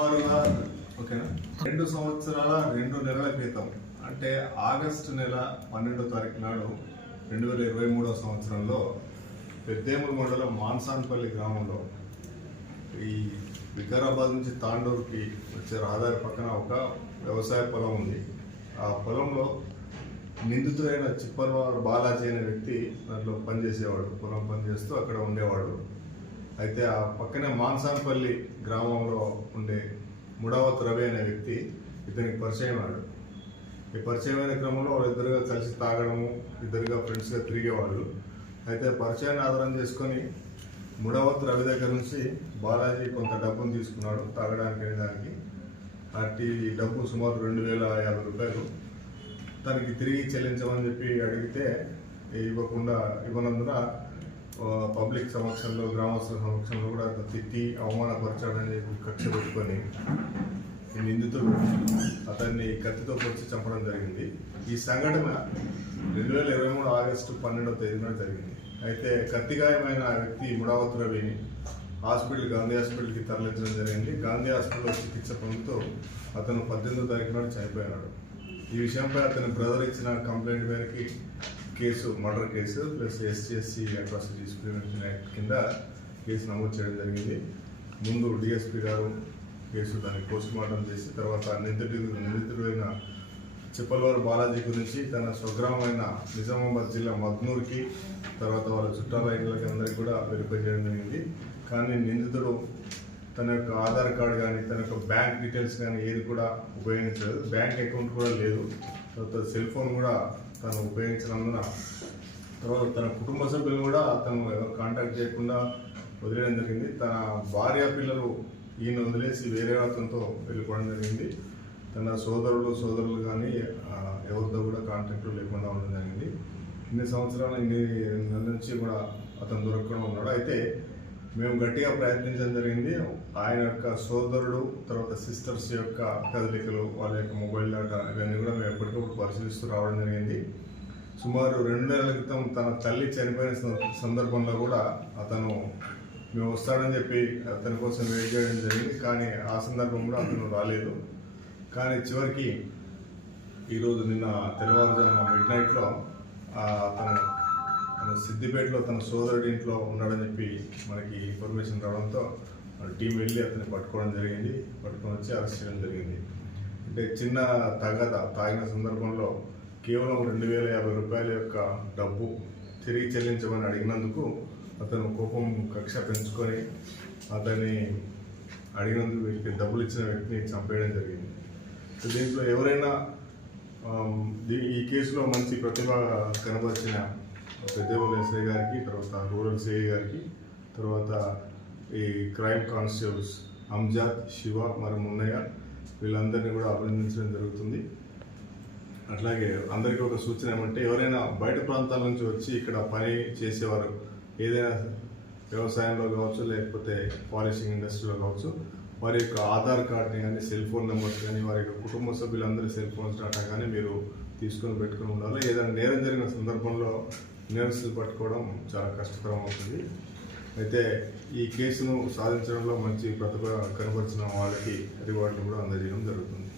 ఓకేనా 2 సంవత్సరాల 2 నెలల క్రితం అంటే ఆగస్టు నెల 12వ తారీఖు నాడు 2023వ సంవత్సరంలో పెద్దేముల మండలం మాన్సాన్పల్లి గ్రామంలో ఈ వికారాబాద్ నుంచి తాండూరుకి వచ్చే రహదారి పక్కన ఒక వ్యవసాయ పొలం ఉంది. ఆ పొలంలో నిందితుడైన చిప్పలవారు బాలాజీ అనే వ్యక్తి దాంట్లో పనిచేసేవాడు, పొలం పనిచేస్తూ అక్కడ ఉండేవాడు. అయితే ఆ పక్కనే మాన్సాన్పల్లి గ్రామంలో ఉండే ముడావత్ రవి అనే వ్యక్తి ఇతనికి పరిచయం అయ్యాడు. ఈ పరిచయమైన క్రమంలో వాళ్ళిద్దరుగా కలిసి తాగడము, ఇద్దరుగా ఫ్రెండ్స్గా తిరిగేవాళ్ళు. అయితే పరిచయాన్ని ఆధారం చేసుకొని ముడావత్ రవి దగ్గర నుంచి బాలాజీ కొంత డబ్బును తీసుకున్నాడు తాగడానికి అనే దానికి. అట్టి డబ్బు సుమారు 2050 రూపాయలు తనకి తిరిగి చెల్లించమని చెప్పి అడిగితే ఇవ్వనందున పబ్లిక్ సమక్షంలో, గ్రామస్తుల సమక్షంలో కూడా తిట్టి అవమానపరచాడని కక్ష పెట్టుకొని ఈ నిందితుడు అతన్ని కత్తితో పొడిచి చంపడం జరిగింది. ఈ సంఘటన 2023 ఆగస్టు 12వ తేదీన జరిగింది. అయితే కత్తిగాయమైన వ్యక్తి ముడావత్ రవిని గాంధీ హాస్పిటల్కి తరలించడం జరిగింది. గాంధీ హాస్పిటల్లో చికిత్స పొందుతూ అతను 18వ తారీఖు నాడు చనిపోయినాడు. ఈ విషయంపై అతని బ్రదర్ ఇచ్చిన కంప్లైంట్ మేరకి murder case plus SC/ST atrocities prevention act కింద కేసు నమోదు చేయడం జరిగింది. ముందు DSP గారు కేసు దాన్ని పోస్ట్ మార్టం చేసి తర్వాత నిందితుడైన చిప్పలవారు బాలాజీ గురించి తన స్వగ్రామమైన నిజామాబాద్ జిల్లా మద్నూర్కి, తర్వాత వాళ్ళ చుట్టాల ఇళ్ళకి అందరికీ కూడా వెరిఫై చేయడం జరిగింది. కానీ నిందితుడు తన యొక్క ఆధార్ కార్డు కానీ, తన యొక్క బ్యాంక్ డీటెయిల్స్ కానీ ఏది కూడా ఉపయోగించలేదు. బ్యాంక్ అకౌంట్ కూడా లేదు. తర్వాత సెల్ ఫోన్ కూడా తను ఉపయోగించినందున తర్వాత తన కుటుంబ సభ్యులు కూడా తను ఎవరు కాంటాక్ట్ చేయకుండా వదిలేయడం జరిగింది. తన భార్య పిల్లలు ఈయన వదిలేసి వేరే అతనితో వెళ్ళిపోవడం జరిగింది. తన సోదరులు కానీ ఎవరితో కూడా కాంటాక్ట్ లేకుండా ఉండడం జరిగింది. ఇన్ని నెలల నుంచి కూడా అతను దొరకకుండా ఉన్నాడు. అయితే మేము గట్టిగా ప్రయత్నించడం జరిగింది. ఆయన యొక్క సోదరుడు, తర్వాత సిస్టర్స్ యొక్క కదలికలు, వాళ్ళ యొక్క మొబైల్ డేటా ఇవన్నీ కూడా మేము ఎప్పటికప్పుడు పరిశీలిస్తూ రావడం జరిగింది. సుమారు 2 నెలల క్రితం తన తల్లి చనిపోయిన సందర్భంలో కూడా అతను మేము వస్తాడని చెప్పి అతని కోసం వెయిట్ చేయడం జరిగింది. కానీ ఆ సందర్భం కూడా అతను రాలేదు. కానీ చివరికి ఈరోజు నిన్న తెల్లవారుజామున మిడ్నైట్లో అతను సిద్దిపేటలో తన సోదరుడి ఇంట్లో ఉన్నాడని చెప్పి మనకి ఇన్ఫర్మేషన్ రావడంతో టీం వెళ్ళి అతన్ని పట్టుకోవడం జరిగింది. పట్టుకొని వచ్చి అరెస్ట్ చేయడం జరిగింది. అంటే చిన్న తాగిన సందర్భంలో కేవలం 2050 రూపాయల యొక్క డబ్బు తిరిగి చెల్లించమని అడిగినందుకు అతను కోపం కక్ష పెంచుకొని అతన్ని అడిగినందుకు డబ్బులు ఇచ్చిన వ్యక్తిని చంపేయడం జరిగింది. దీంట్లో ఎవరైనా ఈ కేసులో మంచి ప్రతిభ కనబరిచిన పెద్దేముల SI గారికి, తర్వాత రూరల్ CI గారికి, తర్వాత ఈ క్రైమ్ కానిస్టేబుల్స్ అంజాద్, శివ, మరి మున్నయ్య వీళ్ళందరినీ కూడా అభినందించడం జరుగుతుంది. అట్లాగే అందరికీ ఒక సూచన ఏమంటే, ఎవరైనా బయట ప్రాంతాల నుంచి వచ్చి ఇక్కడ పని చేసేవారు, ఏదైనా వ్యవసాయంలో కావచ్చు, లేకపోతే పాలిషింగ్ ఇండస్ట్రీలో కావచ్చు, వారి యొక్క ఆధార్ కార్డ్ని కానీ, సెల్ ఫోన్ నెంబర్స్ కానీ, వారి యొక్క కుటుంబ సభ్యులందరి సెల్ ఫోన్స్ డేటా కానీ మీరు తీసుకొని పెట్టుకుని ఉండాలి. ఏదైనా నేరం జరిగిన సందర్భంలో నేరస్తులు పట్టుకోవడం చాలా కష్టతరం అవుతుంది. అయితే ఈ కేసును సాధించడంలో మంచి ప్రతిభ కనబరిచిన వాళ్ళకి రివార్డులు కూడా అందజేయడం జరుగుతుంది.